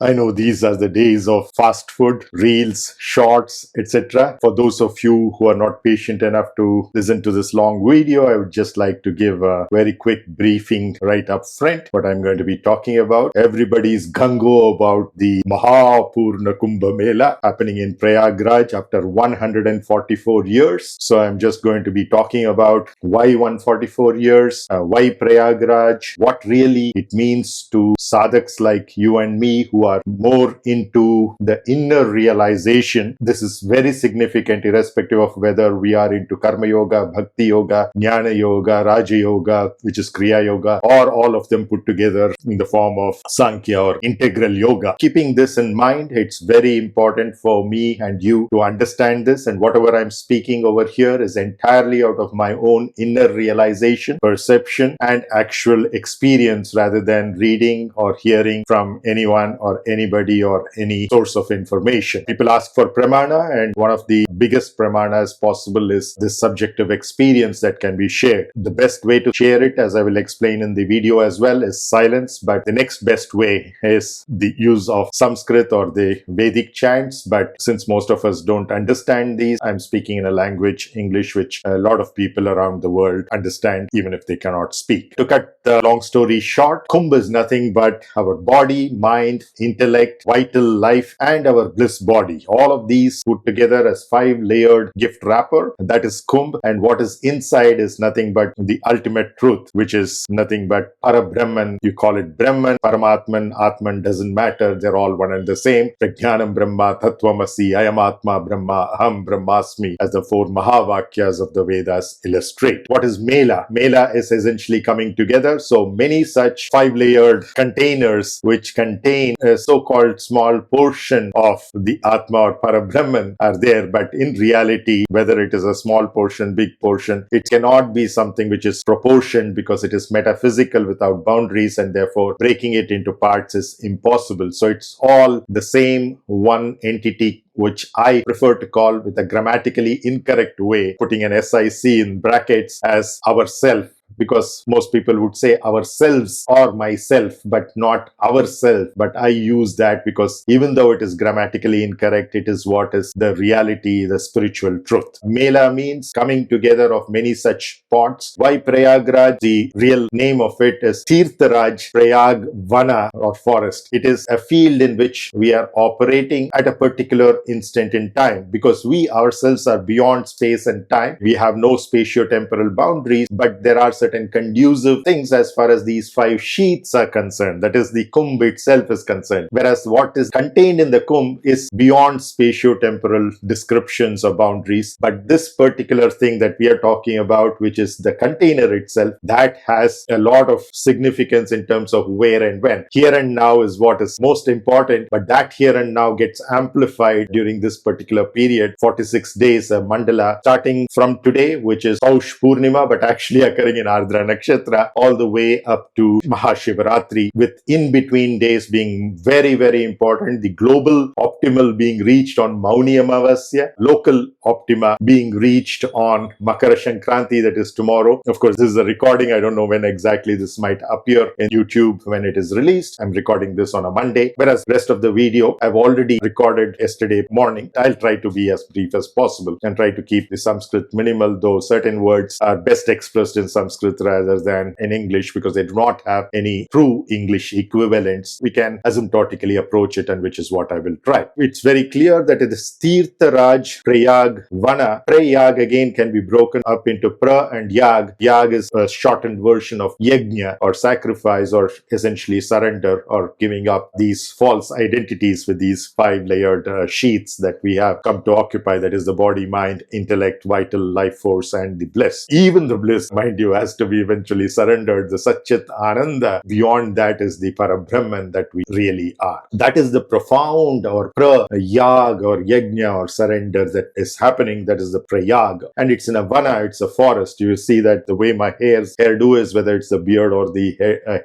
I know these are the days of fast food, reels, shorts, etc. For those of you who are not patient enough to listen to this long video, I would just like to give a very quick briefing right up front what I'm going to be talking about. Everybody's gung-ho about the Mahapurna Kumbh Mela happening in Prayāgrāj after 144 years. So I'm just going to be talking about why 144 years, why Prayāgrāj, what really it means to sadhaks like you and me who are more into the inner realization. This is very significant irrespective of whether we are into karma yoga, bhakti yoga, jnana yoga, raja yoga, which is kriya yoga, or all of them put together in the form of sankhya or integral yoga. Keeping this in mind, it's very important for me and you to understand this, and whatever I'm speaking over here is entirely out of my own inner realization, perception, and actual experience rather than reading or hearing from anyone or anybody or any source of information. People ask for pramana, and one of the biggest pramanas possible is this subjective experience that can be shared. The best way to share it, as I will explain in the video as well, is silence, but the next best way is the use of Sanskrit or the Vedic chants. But since most of us don't understand these, I'm speaking in a language, English, which a lot of people around the world understand even if they cannot speak. To cut the long story short, kumbh is nothing but our body, mind, intellect, vital life, and our bliss body. All of these put together as 5-layered gift wrapper. That is kumbh, and what is inside is nothing but the ultimate truth, which is nothing but Parabrahman. You call it Brahman, Paramatman, Atman, doesn't matter. They're all one and the same. Prajnanam Brahma, Tattvamasi, Ayam Atma Brahma, Aham Brahmasmi, as the 4 Mahavakyas of the Vedas illustrate. What is Mela? Mela is essentially coming together. So many such 5-layered containers which contain a so-called small portion of the Atma or Parabrahman are there, but in reality, whether it is a small portion, big portion, it cannot be something which is proportioned because it is metaphysical without boundaries, and therefore breaking it into parts is impossible. So it's all the same one entity, which I prefer to call, with a grammatically incorrect way, putting an SIC in brackets, as ourself, because most people would say ourselves or myself, but not ourself. But I use that because even though it is grammatically incorrect, it is what is the reality, the spiritual truth. Mela means coming together of many such pots. Why Prayāgrāj? The real name of it is Tirtharaj Prayāg Vana, or forest. It is a field in which we are operating at a particular instant in time, because we ourselves are beyond space and time. We have no spatio-temporal boundaries, but there are certain conducive things as far as these 5 sheaths are concerned. That is, the kumbh itself is concerned. Whereas what is contained in the kumbh is beyond spatio-temporal descriptions or boundaries. But this particular thing that we are talking about, which is the container itself, that has a lot of significance in terms of where and when. Here and now is what is most important, but that here and now gets amplified during this particular period, 46 days, a mandala, starting from today, which is Paush Purnima, but actually occurring in Ardra Nakshatra, all the way up to Mahashivaratri, with in-between days being very, very important. The global optimal being reached on Mauni Amāvasyā, local Optima being reached on Makara Sankranti, that is tomorrow. Of course, this is a recording. I don't know when exactly this might appear in YouTube when it is released. I'm recording this on a Monday, whereas rest of the video I've already recorded yesterday morning. I'll try to be as brief as possible and try to keep the Sanskrit minimal, though certain words are best expressed in Sanskrit rather than in English because they do not have any true English equivalents. We can asymptotically approach it, and which is what I will try. It's very clear that it is Tirtharaj Prayāg Vana. Prayāg again can be broken up into pra and yāg. Yāg is a shortened version of yajna, or sacrifice, or essentially surrender or giving up these false identities with these 5-layered sheaths that we have come to occupy. That is the body, mind, intellect, vital life force, and the bliss. Even the bliss, mind you, has to be eventually surrendered. The Satchit Ananda, beyond that is the Parabrahman that we really are. That is the profound or pra-yāg or yajna or surrender that is happening. That is the prayāg. And it's in a vana, it's a forest. You see that the way my hairdo is, whether it's the beard or the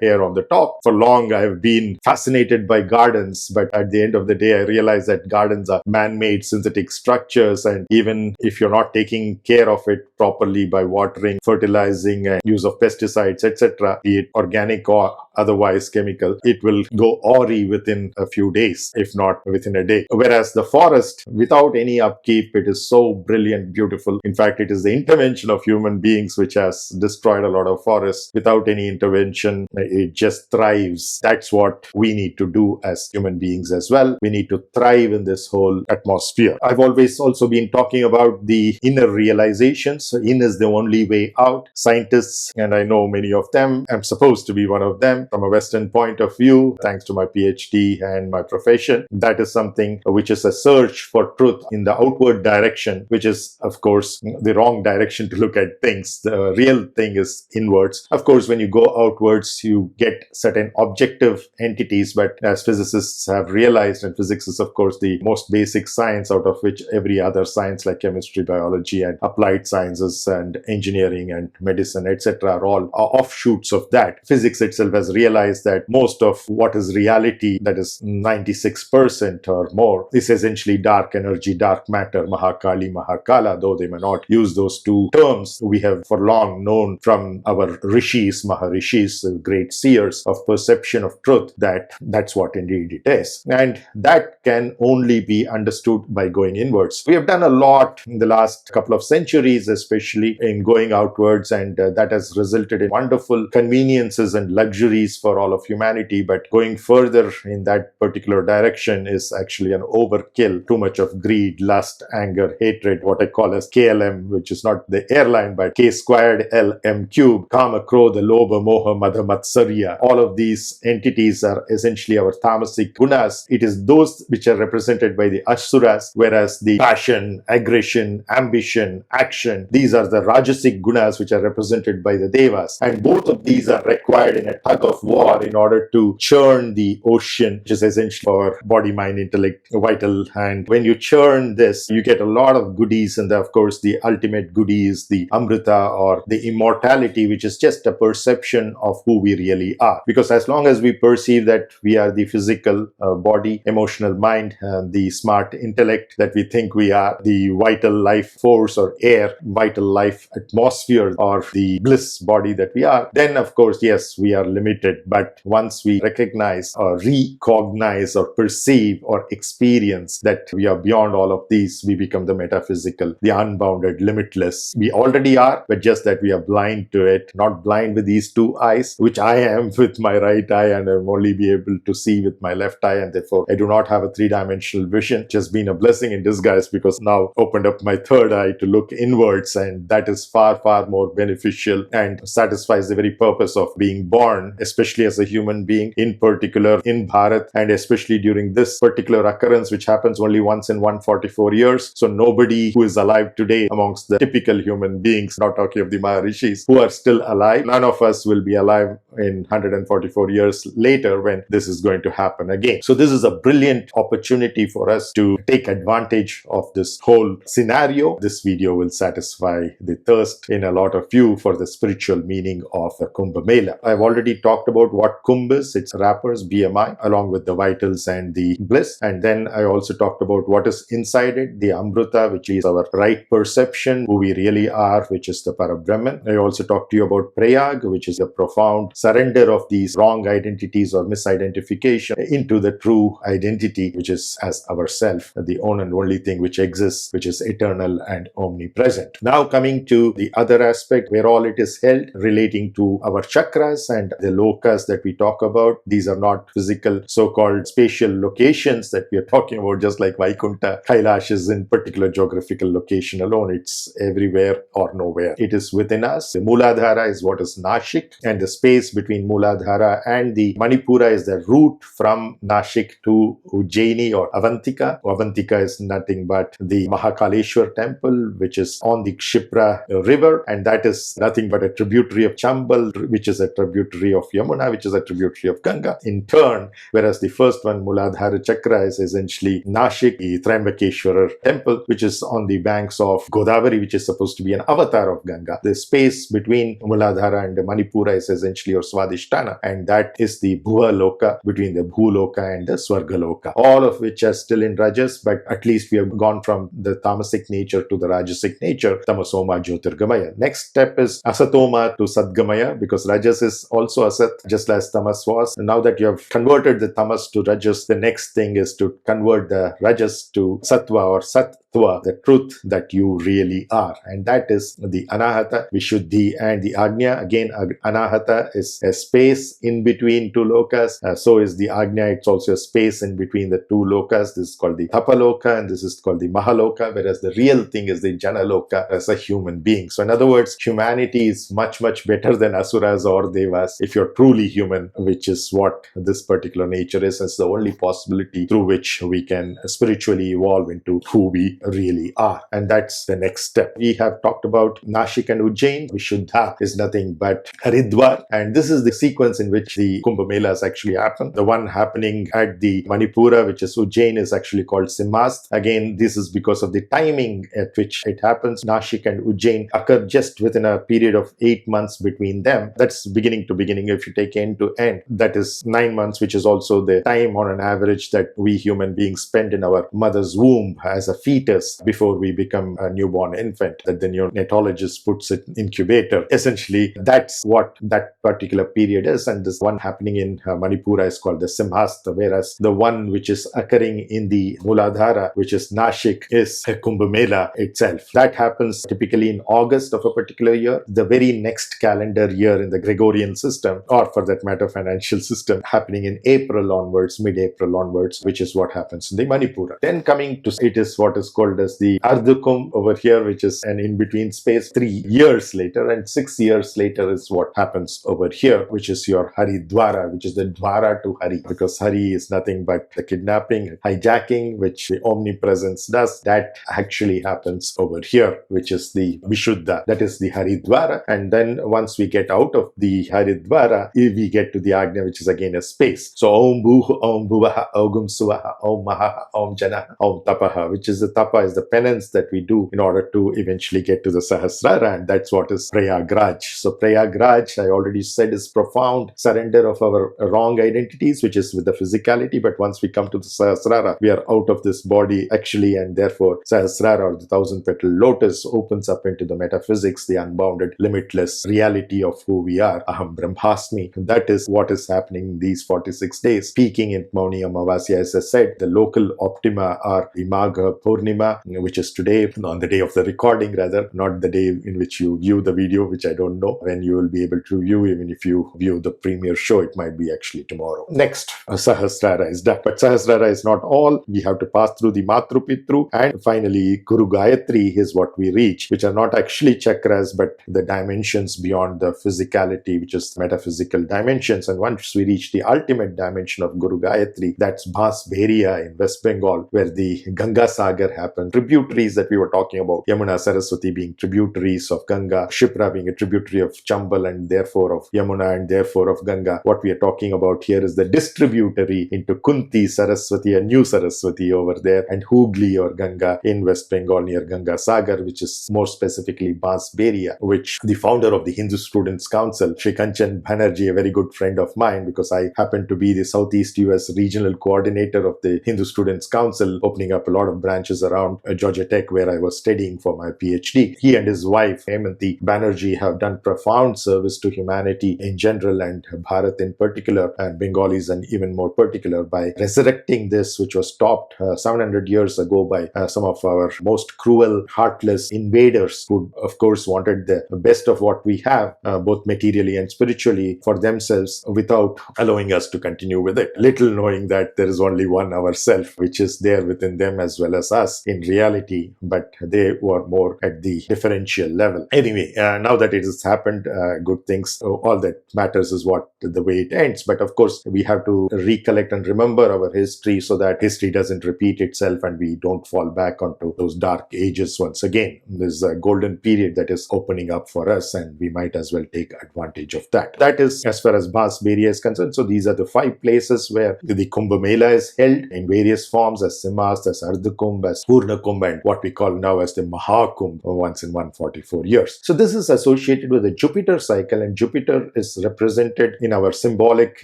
hair on the top. For long I have been fascinated by gardens, but at the end of the day I realize that gardens are man-made synthetic structures, and even if you're not taking care of it properly by watering, fertilizing, and use of pesticides, etc., be it organic or otherwise chemical, it will go awry within a few days, if not within a day. Whereas the forest, without any upkeep, it is so brilliant, beautiful. In fact, it is the intervention of human beings which has destroyed a lot of forests. Without any intervention, it just thrives. That's what we need to do as human beings as well. We need to thrive in this whole atmosphere. I've always also been talking about the inner realizations. So in is the only way out. Scientists, and I know many of them, I'm supposed to be one of them from a Western point of view, thanks to my PhD and my profession. That is something which is a search for truth in the outward direction, which is, of course, the wrong direction to look at things. The real thing is inwards. Of course, when you go outwards, you get certain objective entities, but as physicists have realized, and physics is, of course, the most basic science out of which every other science like chemistry, biology, and applied sciences and engineering and medicine, etc., are all offshoots of that. Physics itself has realized that most of what is reality, that is 96% or more, is essentially dark energy, dark matter, Mahakali, Mahakala, though they may not use those two terms. We have for long known from our rishis, Maharishis, great seers of perception of truth, that that's what indeed it is. And that can only be understood by going inwards. We have done a lot in the last couple of centuries, especially in going outwards, and that has resulted in wonderful conveniences and luxuries for all of humanity. But going further in that particular direction is actually an overkill. Too much of greed, lust, anger, hatred, what I call as KLM, which is not the airline, but K squared L M cube, Kama, Krodha, Lobha, Moha, Madha, Matsarya. All of these entities are essentially our tamasic gunas. It is those which are represented by the asurās, whereas the passion, aggression, ambition, action, these are the rajasic gunas which are represented by the dévās. And both of these are required in a tug of war in order to churn the ocean, which is essentially our body, mind, intellect, vital. And when you churn this, you get a lot of goodies, and of course the ultimate goodie is the amrita, or the immortality, which is just a perception of who we really are. Because as long as we perceive that we are the physical body, emotional mind, the smart intellect that we think we are, the vital life force or air, vital life atmosphere, or the bliss body that we are, then of course, yes, we are limited. But once we recognize or recognize or perceive or experience that we are beyond all of these, we become the metaphysical, the unbounded, limitless. We already are, but just that we are blind to it, not blind with these two eyes, which I am with my right eye, and I'm only be able to see with my left eye, and therefore I do not have a three-dimensional vision. Just been a blessing in disguise, because now opened up my third eye to look inwards, and that is far, far more beneficial and satisfies the very purpose of being born, especially as a human being, in particular in Bharat, and especially during this particular occurrence, which happens only once in 144 years. So nobody who is alive today amongst the typical human beings, not talking of the Maharishis, who are still alive, none of us will be alive in 144 years later when this is going to happen again. So this is a brilliant opportunity for us to take advantage of this whole scenario. This video will satisfy the thirst in a lot of you for the spiritual meaning of the Kumbh Mela. I've already talked about what kumbh is. It's wrappers, BMI, along with the vitals and the bliss. And then I also talked about what is inside it, the amrita, which is our right perception, who we really are, which is the Parabrahman. I also talked to you about prayāg, which is the profound surrender of these wrong identities or misidentification into the true identity, which is as ourself, the one and only thing which exists, which is eternal and omnipresent. Now coming to the other aspect where all it is held, relating to our chakras and the lokas that we talk about. These are not physical so-called spatial locations that we are talking about, just like Vaikuntha. Kailash is in particular geographical location alone. It's everywhere or nowhere. It is within us. The Mooladhara is what is nāśik, and the space between Mooladhara and the Manipura is the route from nāśik to Ujjayini or Avantika. Avantika is nothing but the Mahakaleshwar temple, which is on the Kshipra river, and that is nothing but a tributary of Chambal, which is a tributary of Yamuna, which is a tributary of Ganga in turn. Whereas the first one, Mooladhara Chakra, is essentially nāśik, the Trimbakeshwara temple, which is on the banks of Godavari, which is supposed to be an avatar of Ganga. The space between Mooladhara and Manipura is essentially your Swadhisthana, and that is the Bhuva Loka, between the Bhuloka and the Swarga Loka, all of which are still in Rajas, but at least we have gone from the tamasic nature to the Rajasic nature, Tamasoma Jyotirgamaya. Next step is Rajas, asatoma to sadgamaya, because Rajas is also asat, just as tamas was. And now that you have converted the tamas to Rajas, the next thing is to convert the Rajas to sattva or sattva, the truth that you really are. And that is the anahata, vishuddhi, and the agnya. Again, anahata is a space in between two lokas. So is the agnya. It's also a space in between the two lokas. This is called the tapaloka and this is called the mahaloka, whereas the real thing is the janaloka as a human being. So in other words, humanity is much, much better than asurās or dévās if you're truly human, which is what this particular nature is. It's the only possibility through which we can spiritually evolve into who we really are. And that's the next step. We have talked about nāśik and ujjayini. Vishuddha is nothing but haridvār. And this is the sequence in which the kumbh melas actually happen. The one happening at the Manipura, which is Ujjaini, is actually called Simhast. Again, this is because of the timing at which it happens. Nāśik and Ujjaini occur just within a period of 8 months between them. That's beginning to beginning. If you take end to end, that is 9 months, which is also the time on an average that we human beings spend in our mother's womb as a fetus before we become a newborn infant, that the neonatologist puts it in incubator. Essentially, that's what that particular period is. And this one happening in Manipura is called the Simhasta, whereas the one which is occurring in the Muladhara, which is Nāśik, is a Kumbh Mela itself. That happens typically in August of a particular year. The very next calendar year in the Gregorian system, or for that matter, financial system, happening in April onwards, mid-April onwards, which is what happens in the Manipura. Then coming to it is what is called as the Ardhukum over here, which is an in-between space 3 years later, and 6 years later is what happens over here, which is your haridvāra, which is the dvara to Hari, because Hari is nothing but the kidnapping, hijacking, which the omnipresence does. That actually happens over here, which is the vishuddha, that is the haridvāra. And then once we get out of the haridvāra, we get to the agnya, which is again a space. So om bhuh, om bhuvaha, ogum suvaha, om mahaha, om janaha, om tapaha, which is the tapa is the penance that we do in order to eventually get to the sahasrara, and that's what is prayāgrāj. So prayāgrāj, I already said, is profound surrender of our wrong identities, which is with the physicality. But once we come to the sahasrara, we are out of this body actually, and therefore sahasrara, or the thousand petal lotus, opens up into the metaphysics, the unbounded, limitless reality of who we are. Aham Brahmasmi. That is what is happening in these 46 days. Speaking in Mauni Amāvasyā, as I said, the local Optima are the Magha Pournama, which is today, on the day of the recording rather, not the day in which you view the video, which I don't know when you will be able to view. Even if you view the premiere show, it might be actually tomorrow. Next, Sahasrara is done. But Sahasrara is not all. We have to pass through the Matru Pitru, and finally Guru Gayatri is what we reach, which are not actually chakras, but the dimensions beyond the physicality, which is metaphysical dimensions. And once we reach the ultimate dimension of Guru Gayatri, that's bānsbériyā in West Bengal, where the Ganga Sagar happens. Tributaries that we were talking about, Yamuna, Saraswati being tributaries of Ganga, Shipra being a tributary of Chambal and therefore of Yamuna and therefore of Ganga. What we are talking about here is the distributary into Kunti, Saraswati, and New Saraswati over there, and Hooghly or Ganga in West Bengal near Ganga Sagar, which is more specifically bānsbériyā, which the founder of the Hindu Students Council, Sri Kanchan Banerjee, a very good friend of mine, because I happen to be the Southeast US regional coordinator of the Hindu Students Council, opening up a lot of branches around Georgia Tech, where I was studying for my PhD. He and his wife, Hemanti Banerjee, have done profound service to humanity in general and Bharat in particular, and Bengalis and even more particular, by resurrecting this, which was stopped 700 years ago by some of our most cruel, heartless invaders who, of course, wanted the best of what we have, both materially and spiritually, for themselves without allowing us to continue with it. Little knowing that there is only one ourSelf, which is there within them as well as us in reality, but they were more at the differential level. Anyway, now that it has happened, good things, all that matters is what the way it ends. But of course, we have to recollect and remember our history so that history doesn't repeat itself and we don't fall back onto those dark ages once again. There's a golden period that is opening up for us, and we might as well take advantage of that. That is as far as bānsbériyā is concerned. So these are the 5 places where the Kumbh Mela is held in various forms, as Simhast, as Ardhukumbh, as Purnakumbh, and what we call now as the Mahakumbh, once in 144 years. So this is associated with the Jupiter cycle, and Jupiter is represented in our symbolic,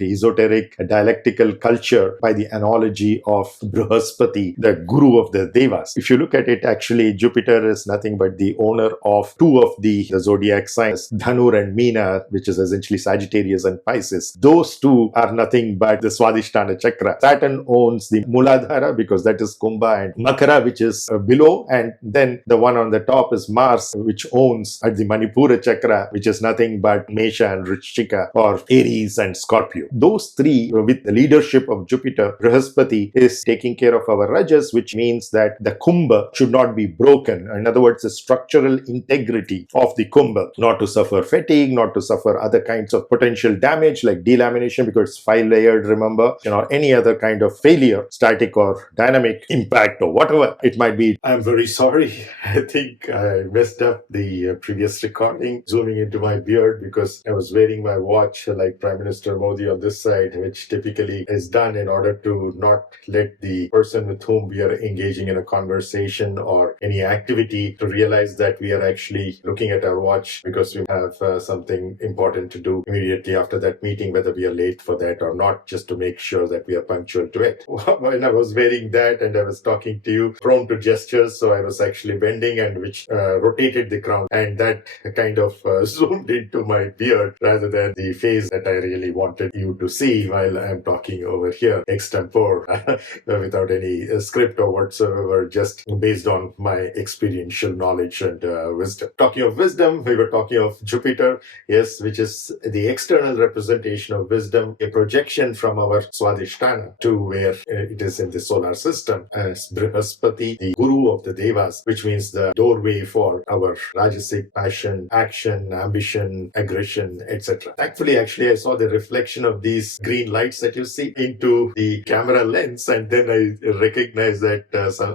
esoteric, dialectical culture by the analogy of Brihaspati, the guru of the Devas. If you look at it, actually, Jupiter is nothing but the owner of 2 of the the zodiac signs, Dhanur and Meena, which is essentially Sagittarius and Pisces. Those two are nothing but the Swadhisthana chakra. Saturn owns the Muladhara because that is Kumbha, and Makara, which is below, and then the one on the top is Mars, which owns at the Manipura chakra, which is nothing but Mesha and Vrishchika, or Aries and Scorpio. Those three, with the leadership of Jupiter, Brihaspati is taking care of our Rajas, which means that the kumbha should not be broken. In other words, the structural integrity of the kumbha, not to suffer fatigue, not to suffer other kinds of potential damage like delamination because it's 5-layered, remember, any other kind of failure, static or dynamic impact or whatever it might be. I'm very sorry. I think I messed up the previous recording, zooming into my beard because I was wearing my watch like Prime Minister Modi on this side, which typically is done in order to not let the person with whom we are engaging in a conversation or any activity to realize that we are actually looking at our watch because we have something important to do immediately after that meeting, whether we are late for that or not, just to make sure that we are punctual to it. When I was wearing that and I was talking to you, prone to gestures, so I was actually bending and which rotated the crown, and that kind of zoomed into my beard rather than the face that I really wanted you to see while I'm talking over here extempore without any script or whatsoever, just based on my experiential knowledge and wisdom. Talking of wisdom, we were talking of Jupiter, yes, which is the external representation of wisdom, a projection from our Swadhisthana to where it is in the solar system as Brihaspati, the guru of the dévās, which means the doorway for our rajasic passion, action, ambition, aggression, etc. Thankfully, actually, I saw the reflection of these green lights that you see into the camera lens, and then I recognized that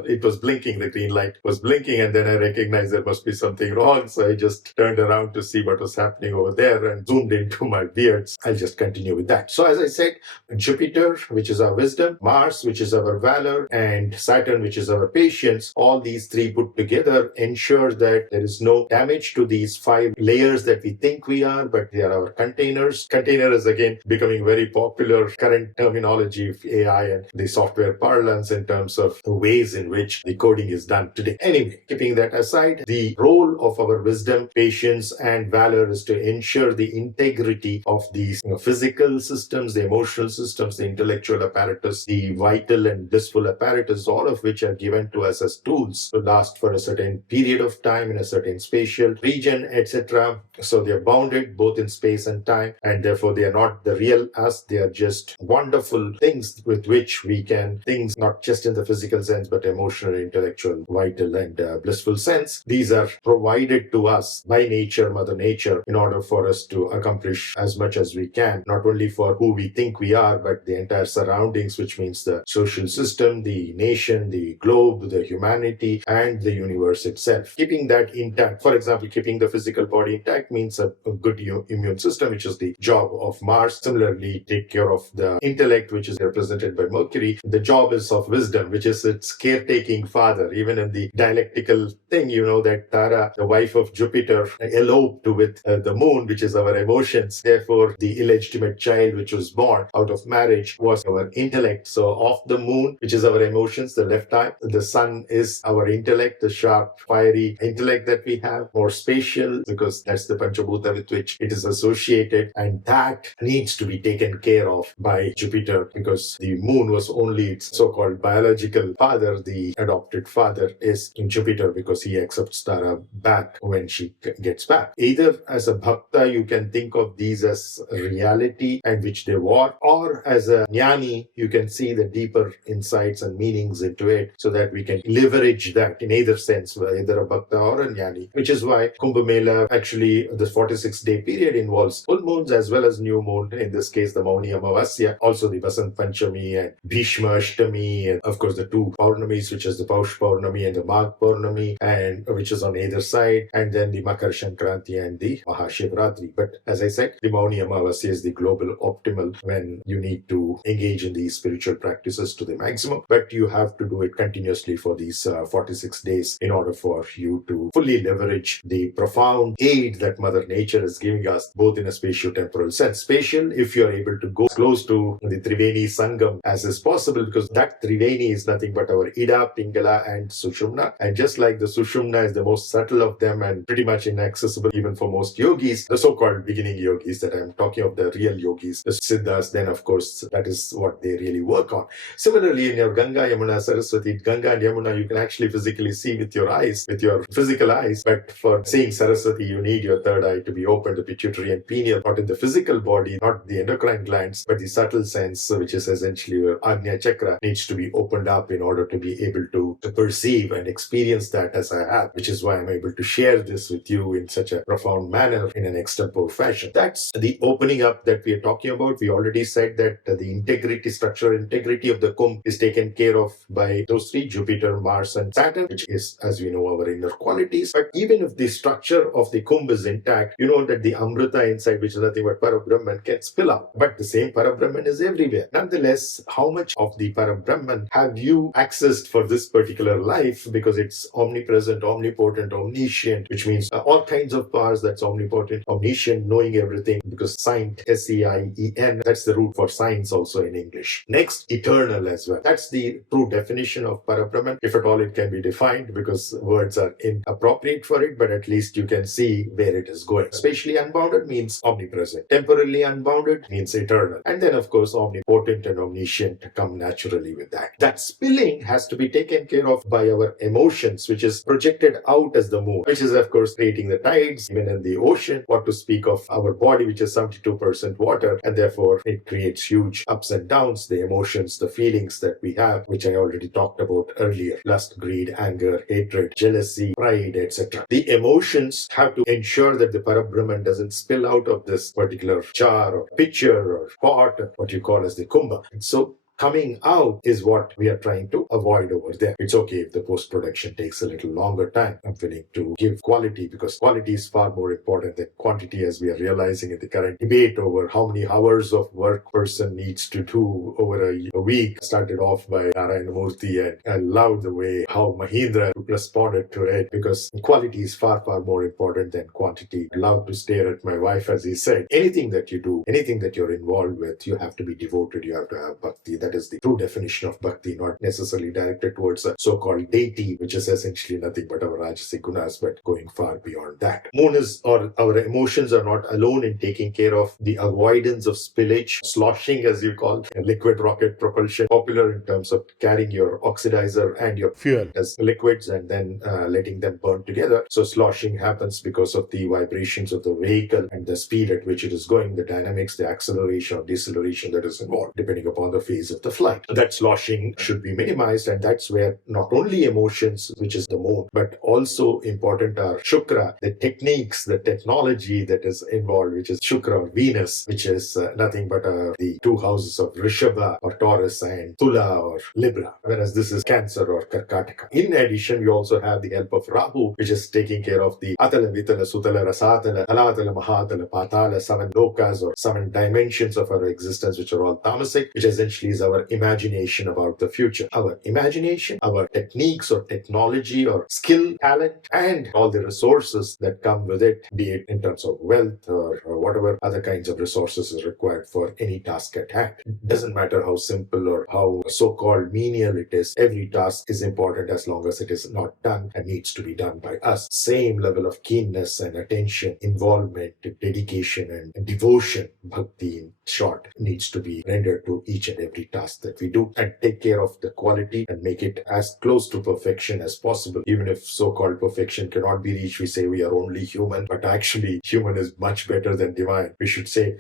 it was blinking, the green light was blinking, and then I recognized there must be something wrong, so I just turned around to see what was happening over there and zoomed into my beards. I'll just continue with that. So as I said, Jupiter, which is our wisdom, Mars, which is our valor, and Saturn, which is our patience, all these three put together ensure that there is no damage to these 5 layers that we think we are, but they are our containers. Container is again becoming very popular current terminology of AI and the software parlance in terms of the ways in which the coding is done today. Anyway, keeping that aside, the role of our wisdom, patience, and valor is to ensure the integrity of these physical systems, the emotional systems, the intellectual apparatus, the vital and blissful apparatus, all of which are given to us as tools to last for a certain period of time in a certain spatial region, etc. So they are bounded both in space and time, and therefore they are not the real us. They are just wonderful things with which we can, things not just in the physical sense, but emotional, intellectual, vital, and blissful sense. These are provided to us by nature, Mother Nature, in order for us to accomplish as much as we can, not only for who we think we are, but the entire surroundings, which means the social system, the nation, the globe, the humanity, and the universe itself. Keeping that intact, for example, keeping the physical body intact means a good immune system, which is the job of Mars. Similarly, take care of the intellect, which is represented by Mercury. The job is of wisdom, which is its caretaking father. Even in the dialectical thing, that Tara, the wife of Jupiter, eloped with the moon, which is our emotions. Therefore, the illegitimate child which was born out of marriage was our intellect. So of the moon, which is our emotions, the left eye, the sun is our intellect, the sharp, fiery intellect that we have, more spatial, because that's the Panchabhuta with which it is associated, and that needs to be taken care of by Jupiter, because the moon was only its so-called biological father. The adopted father is in Jupiter because he accepts Tara back when she gets back. Either as a bhaktā, you can think of these as reality and which they were, or as a jñāni, you can see the deeper insights and meanings into it so that we can leverage that in either sense, either a bhaktā or a jñāni, which is why Kumbh Mela, actually the 46-day period, involves full moons as well as new moon, in this case the Mauni Amāvasyā, also the Vasant Panchami and Bhishma Ashtami, and of course the 2 Pournamis, which is the Paush Pournami and the Magh Pournami, and which is on either side, and then the Makar Sankranti and the Mahashivratri. But as I said, the Mauni Amāvasyā is the global optimal when you need to engage in these spiritual practices to the maximum, but you have to do it continuously for these 46 days in order for you to fully leverage the profound aid that Mother Nature is giving us, both in a spatio-temporal sense. Spatial, if you are able to go close to the trivéni saṅgam as is possible, because that trivéni is nothing but our iḍā-piṅgala and ā-suśumnā, and just like the ā-suśumnā is the most subtle of them and pretty much much inaccessible even for most yogis, the so-called beginning yogis that I'm talking of, the real yogis, the siddhas, then of course that is what they really work on. Similarly, in your Ganga, Yamuna, Saraswati, Ganga and Yamuna, you can actually physically see with your eyes, with your physical eyes, but for seeing Saraswati, you need your third eye to be open, the pituitary and pineal, not in the physical body, not the endocrine glands, but the subtle sense, which is essentially your Agnya chakra, needs to be opened up in order to be able to perceive and experience that as I have, which is why I'm able to share this with you in such a profound manner in an extempore fashion. That's the opening up that we are talking about. We already said that the integrity, structural integrity of the kumbh is taken care of by those three, Jupiter, Mars and Saturn, which is, as we know, our inner qualities. But even if the structure of the kumbh is intact, you know that the amrita inside, which is nothing but Parabrahman, can spill out. But the same Parabrahman is everywhere. Nonetheless, how much of the Parabrahman have you accessed for this particular life? Because it's omnipresent, omnipotent, omniscient, which means all kinds of powers. That's omnipotent, omniscient, knowing everything, because scient, S-E-I-E-N, that's the root for science also in English. Next, eternal as well. That's the true definition of Parabrahman, if at all it can be defined, because words are inappropriate for it, but at least you can see where it is going. Spatially unbounded means omnipresent. Temporally unbounded means eternal. And then, of course, omnipotent and omniscient come naturally with that. That spilling has to be taken care of by our emotions, which is projected out as the moon, which is, of course, creating the tides, even in the ocean. What to speak of our body, which is 72% water, and therefore it creates huge ups and downs, the emotions, the feelings that we have, which I already talked about earlier: lust, greed, anger, hatred, jealousy, pride, etc. The emotions have to ensure that the Parabrahman doesn't spill out of this particular jar or pitcher or pot, what you call as the kumbha. So coming out is what we are trying to avoid over there. It's okay if the post-production takes a little longer time. I'm willing to give quality, because quality is far more important than quantity, as we are realizing in the current debate over how many hours of work person needs to do over a week. Started off by Narayana Murthy, and I love the way how Mahindra responded to it, because quality is far, far more important than quantity. I love to stare at my wife, as he said, anything that you do, anything that you're involved with, you have to be devoted, you have to have bhakti. That is the true definition of bhakti, not necessarily directed towards a so-called deity, which is essentially nothing but our rajasic gunas, but going far beyond that. Moon is, or our emotions are not alone in taking care of the avoidance of spillage, sloshing, as you call it, liquid rocket propulsion, popular in terms of carrying your oxidizer and your fuel as liquids and then letting them burn together. So sloshing happens because of the vibrations of the vehicle and the speed at which it is going, the dynamics, the acceleration or deceleration that is involved, depending upon the phase of the flight. That sloshing should be minimized, and that's where not only emotions, which is the moon, but also important are Shukra, the techniques, the technology that is involved, which is Shukra or Venus, which is nothing but the two houses of Rishabha or Taurus and Tula or Libra, whereas this is Cancer or Karkataka. In addition, we also have the help of Rahu, which is taking care of the Atala, Vitala, Sutala, Rasatala, Alatala, Mahatala, Patala, 7 lokas or 7 dimensions of our existence, which are all tamasic, which essentially is our imagination about the future. Our imagination, our techniques or technology or skill, talent, and all the resources that come with it, be it in terms of wealth or whatever other kinds of resources is required for any task at hand. It doesn't matter how simple or how so-called menial it is. Every task is important as long as it is not done and needs to be done by us. Same level of keenness and attention, involvement, dedication and devotion, bhakti in short, needs to be rendered to each and every task that we do, and take care of the quality and make it as close to perfection as possible. Even if so-called perfection cannot be reached, we say we are only human, but actually human is much better than divine. We should say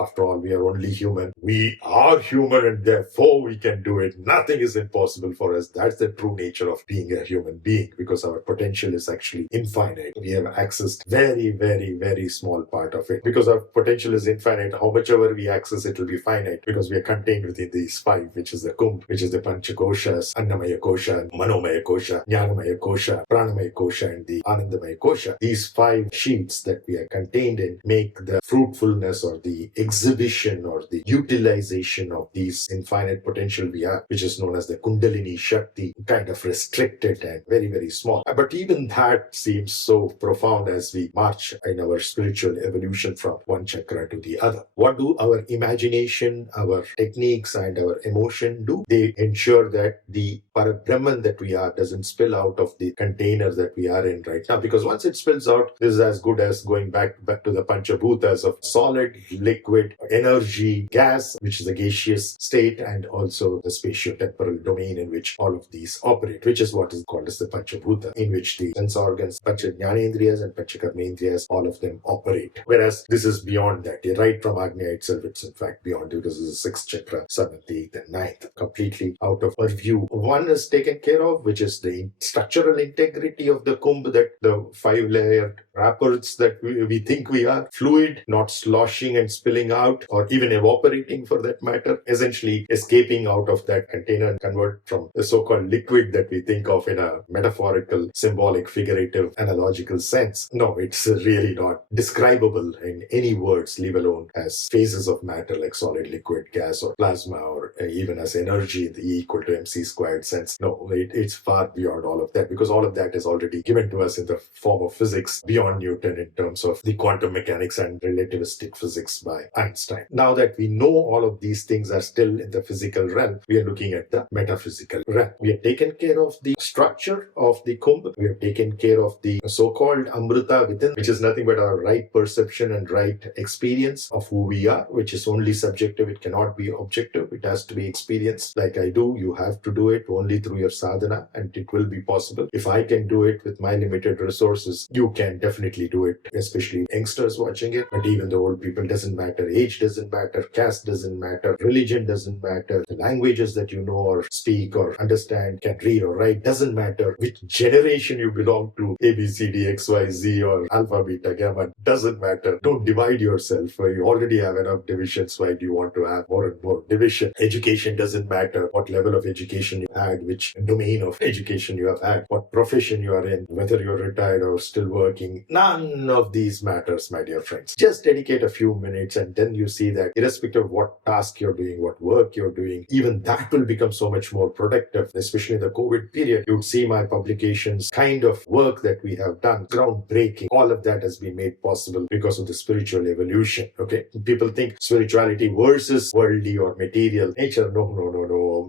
after all, we are only human. We are human and therefore we can do it. Nothing is impossible for us. That's the true nature of being a human being, because our potential is actually infinite. We have accessed very, very, very small part of it. Because our potential is infinite, how much ever we access, it will be finite, because we are contained within these 5, which is the kumbh, which is the panchakoshas, annamaya kosha, manomaya kosha, jnanamaya kosha, pranamaya kosha, and the anandamaya kosha. These 5 sheets that we are contained in make the fruitfulness or the exhibition or the utilization of these infinite potential we have, which is known as the kundalini shakti, kind of restricted and very, very small. But even that seems so profound as we march in our spiritual evolution from one chakra to the other. What do do our imagination, our techniques, and our emotion do? They ensure that the Parabrahman that we are doesn't spill out of the container that we are in right now. Because once it spills out, this is as good as going back to the Panchabhutas of solid, liquid, energy, gas, which is a gaseous state, and also the spatio-temporal domain in which all of these operate, which is what is called as the Panchabhuta, in which the sense organs, Pancha-jnanendriyas and Pancha-karmendriyas, all of them operate. Whereas this is beyond that. Right from Agnya itself, it's in fact beyond, because this is the 6th chakra, 7th, 8th, and 9th, completely out of our view. One is taken care of, which is the structural integrity of the kumbh, that the 5-layered wrappers that we think we are, fluid, not sloshing and spilling out, or even evaporating for that matter, essentially escaping out of that container and convert from the so-called liquid that we think of in a metaphorical, symbolic, figurative, analogical sense. No, it's really not describable in any words, leave alone as phases of matter like solid, liquid, gas, or plasma, or even as energy in the E equal to mc squared sense. No, it's far beyond all of that, because all of that is already given to us in the form of physics beyond Newton in terms of the quantum mechanics and relativistic physics by Einstein. Now that we know all of these things are still in the physical realm, we are looking at the metaphysical realm. We have taken care of the structure of the kumbh. We have taken care of the so-called amrita within, which is nothing but our right perception and right experience of who we are, which is only subjective. It cannot be objective. It has to be experienced. Like I do, you have to do it only through your sadhana, and it will be possible. If I can do it with my limited resources, you can definitely do it, especially youngsters watching it. But even the old people, doesn't matter. Age doesn't matter. Caste doesn't matter. Religion doesn't matter. The languages that you know or speak or understand, can read or write, doesn't matter. Which generation you belong to, A, B, C, D, X, Y, Z, or alpha, beta, gamma, doesn't matter. Don't divide yourself. You already have enough divisions. Why do you want to have more and more division? Education doesn't matter. What level of education you had, which domain of education you have had, what profession you are in, whether you're retired or still working. None of these matters, my dear friends. Just dedicate a few minutes, and then you see that irrespective of what task you're doing, what work you're doing, even that will become so much more productive. Especially in the COVID period, you'd see my publications, kind of work that we have done, groundbreaking. All of that has been made possible because of the spiritual evolution. Okay, people think spirituality versus worldly or material nature. No.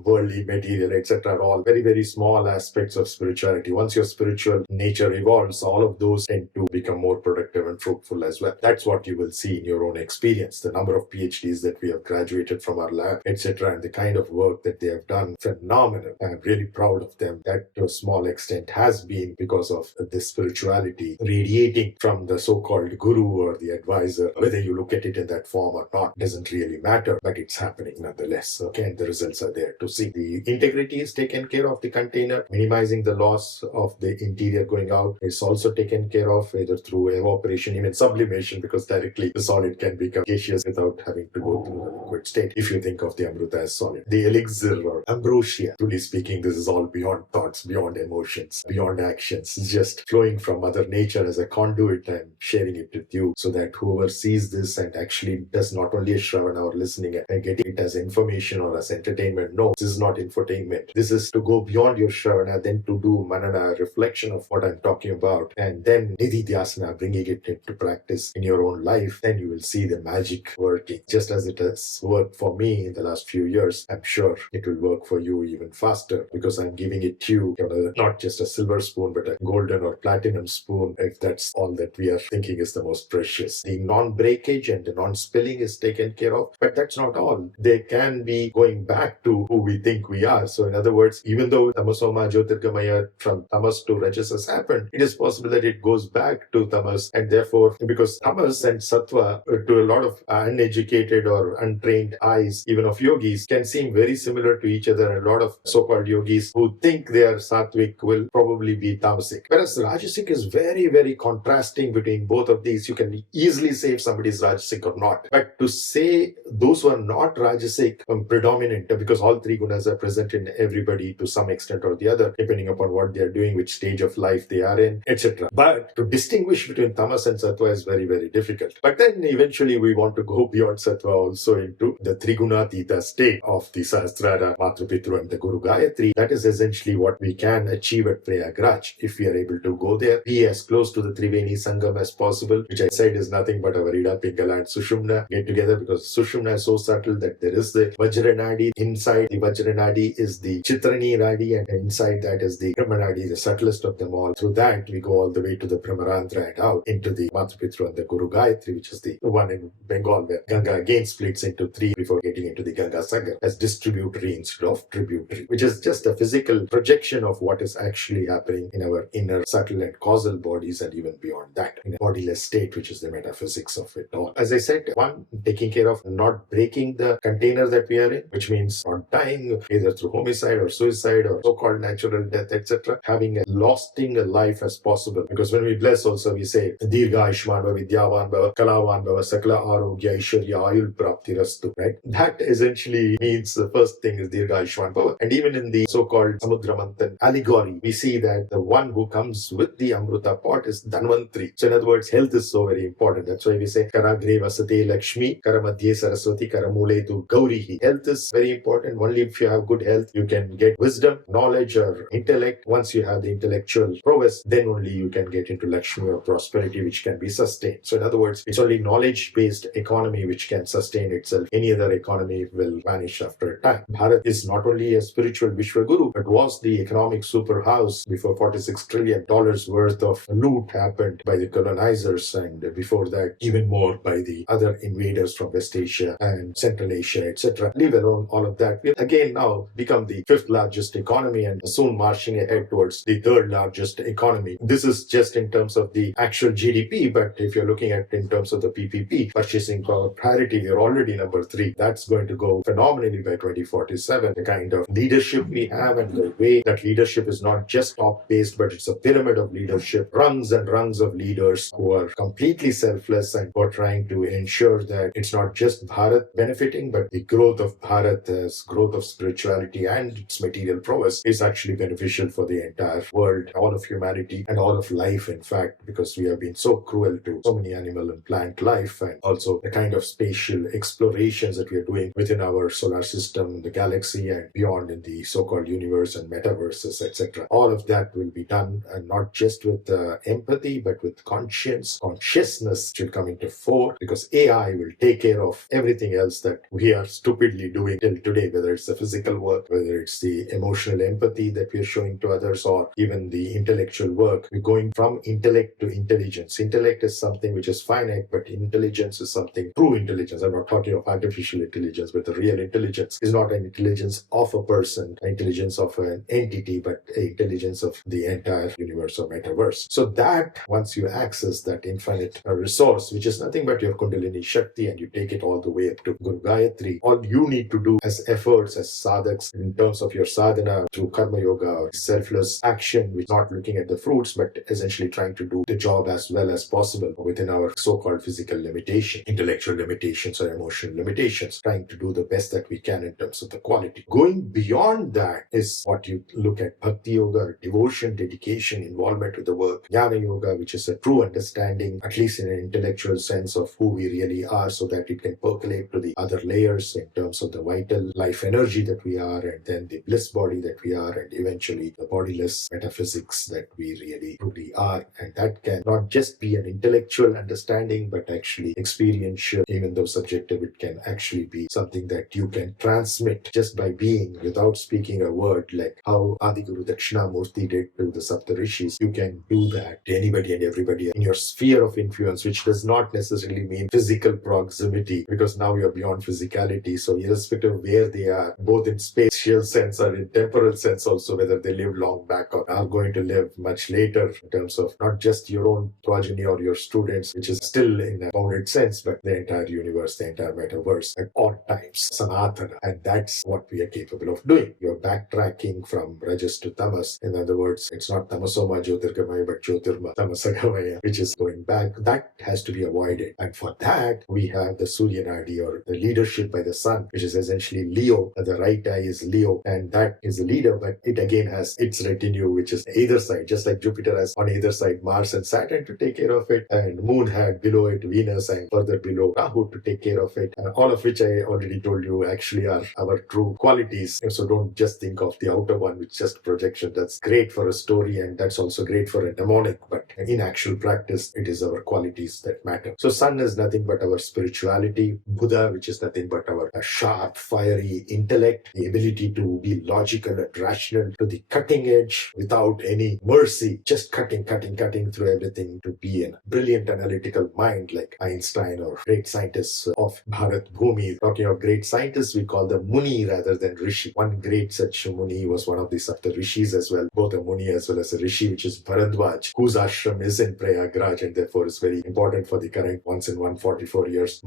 Worldly, material, etc. are all very, very small aspects of spirituality. Once your spiritual nature evolves, all of those tend to become more productive and fruitful as well. That's what you will see in your own experience. The number of PhDs that we have graduated from our lab, etc., and the kind of work that they have done, phenomenal. I'm really proud of them. That to a small extent has been because of this spirituality radiating from the so-called guru or the advisor. Whether you look at it in that form or not doesn't really matter, but it's happening nonetheless. Okay, and the results are there to see. The integrity is taken care of, the container, minimizing the loss of the interior going out is also taken care of, either through evaporation, even sublimation, because directly the solid can become gaseous without having to go through the liquid state, if you think of the amrita as solid. The elixir or ambrosia, truly speaking, this is all beyond thoughts, beyond emotions, beyond actions. It's just flowing from Mother Nature as a conduit. I'm sharing it with you so that whoever sees this and actually does not only a Shravana or listening and getting it as information or as entertainment. No, this is not infotainment. This is to go beyond your Shravana, then to do manana, reflection of what I'm talking about, and then nididhyasana, bringing it into practice in your own life. Then you will see the magic working. Just as it has worked for me in the last few years, I'm sure it will work for you even faster, because I'm giving it to you, not just a silver spoon, but a golden or platinum spoon, if that's all that we are thinking is the most precious. The non-breakage and the non-spilling is taken care of, but that's not all. They can be going back to who we think we are. So in other words, even though tamasoma jyotirgamaya, from tamas to rajas has happened, it is possible that it goes back to tamas, and therefore, because tamas and sattva to a lot of uneducated or untrained eyes, even of yogis, can seem very similar to each other. A lot of so-called yogis who think they are sattvic will probably be tamasic. Whereas rajasic is very, very contrasting between both of these. You can easily say if somebody is rajasic or not. But to say those who are not rajasic predominant, because all three gunas are present in everybody to some extent or the other, depending upon what they are doing, which stage of life they are in, etc. But to distinguish between tamas and sattva is very, very difficult. But then eventually we want to go beyond sattva also into the trigunatita state of the Sahasrara, Matrupitru, and the Guru Gayatri. That is essentially what we can achieve at Prayagrāj if we are able to go there, be as close to the trivéni saṅgam as possible, which I said is nothing but our iḍā-piṅgal and ā-suśumnā, get together, because Sushumna is so subtle that there is the Vajranadi. Inside the Vajranadi is the Chitrani Nadi, and inside that is the Brahmanadi, the subtlest of them all. Through that, we go all the way to the Brahmarandra and out into the Matapitru and the Guru Gayatri, which is the one in Bengal where Ganga again splits into three before getting into the Ganga Sagar as distributory instead of tributary, which is just a physical projection of what is actually happening in our inner subtle and causal bodies, and even beyond that, in a bodiless state, which is the metaphysics of it all. As I said, one, taking care of not breaking the container that we are in, which means not dying either through homicide or suicide or so-called natural death, etc. Having as lasting a life as possible. Because when we bless also, we say, Dirgha Aishman Bhava, Vidyavan Bhava, Kalavan Bhava, Sakla Arogya Aishwarya Ayul Prapti Rastu, right? That essentially means the first thing is Dirgha Aishman Bhava. And even in the so-called Samudramanthan allegory, we see that the one who comes with the Amruta pot is Dhanvantri. So in other words, health is so very important. That's why we say Karagre Vasate Lakshmi, Karamadhye Saraswati, Karamule tu Gaurihi. Health is very important. Only if you have good health, you can get wisdom, knowledge, or intellect. Once you have the intellectual prowess, then only you can get into Lakshmi or prosperity, which can be sustained. So in other words, it's only knowledge-based economy which can sustain itself. Any other economy will vanish after a time. Bharat is not only a spiritual Vishwaguru, but was the economic superhouse before $46 trillion worth of loot happened by the colonizers, and before that, even more by the other invaders from West Asia and Central Asia, etc. Leave alone all of that. We again now become the fifth largest economy and soon marching ahead towards the third largest economy. This is just in terms of the actual GDP, but if you're looking at in terms of the PPP, purchasing power parity, we're already number 3. That's going to go phenomenally by 2047. The kind of leadership we have and the way that leadership is not just top-based, but it's a pyramid of leadership, rungs and rungs of leaders who are completely selfless and who are trying to ensure that it's not just Bharat benefiting, but the growth of Bharat as growth of spirituality and its material prowess is actually beneficial for the entire world, all of humanity, and all of life, in fact, because we have been so cruel to so many animal and plant life, and also the kind of spatial explorations that we are doing within our solar system, the galaxy, and beyond in the so-called universe and metaverses, etc. All of that will be done, and not just with empathy, but with consciousness should come into fore, because AI will take care of everything else that we are stupidly doing till today, whether it's the physical work, whether it's the emotional empathy that we are showing to others, or even the intellectual work. We're going from intellect to intelligence. Intellect is something which is finite, but intelligence is something, true intelligence. I'm not talking of artificial intelligence, but the real intelligence is not an intelligence of a person, an intelligence of an entity, but an intelligence of the entire universe or metaverse. So that once you access that infinite resource, which is nothing but your Kundalini Shakti, and you take it all the way up to Guru Gayatri, all you need to do as efforts, as sadhaks, in terms of your sadhana through karma yoga or selfless action, which is not looking at the fruits, but essentially trying to do the job as well as possible within our so-called physical limitation, intellectual limitations or emotional limitations, trying to do the best that we can in terms of the quality. Going beyond that is what you look at bhakti yoga, devotion, dedication, involvement with the work, jnana yoga, which is a true understanding, at least in an intellectual sense, of who we really are, so that it can percolate to the other layers in terms of the vital life energy that we are, and then the bliss body that we are, and eventually the bodiless metaphysics that we really truly are. And that can not just be an intellectual understanding, but actually experiential. Even though subjective, it can actually be something that you can transmit just by being, without speaking a word, like how Adiguru Dakshinamurti did to the Saptarishis. You can do that to anybody and everybody in your sphere of influence, which does not necessarily mean physical proximity, because now you're beyond physicality. So irrespective of where they are, both in spatial sense or in temporal sense also, whether they live long back or are going to live much later, in terms of not just your own progeny or your students, which is still in a bounded sense, but the entire universe, the entire metaverse at all times, sanatana. And that's what we are capable of doing. You're backtracking from rajas to tamas. In other words, it's not tamasoma jyotirgamaya, but jyotirma tamasagamaya, which is going back. That has to be avoided. And for that, we have the Surya Nadi, or the leadership by the sun, which is essentially Leo. The right eye is Leo, and that is the leader, but it again has its retinue, which is either side, just like Jupiter has on either side Mars and Saturn to take care of it, and Moon had below it Venus, and further below Rahu to take care of it, all of which I already told you actually are our true qualities. So don't just think of the outer one, which is just projection. That's great for a story, and that's also great for a mnemonic, but in actual practice, it is our qualities that matter. So sun is nothing but our spirituality, Buddha, which is nothing but our sharp, fiery intellect, the ability to be logical and rational to the cutting edge without any mercy, just cutting through everything to be a brilliant analytical mind like Einstein or great scientists of Bharat Bhumi. Talking of great scientists, we call them Muni rather than Rishi. One great such Muni was one of the Sapta Rishis as well, both a Muni as well as a Rishi, which is Bharadwaj, whose ashram is in Prayāgrāj and therefore is very important for the current once in 144 years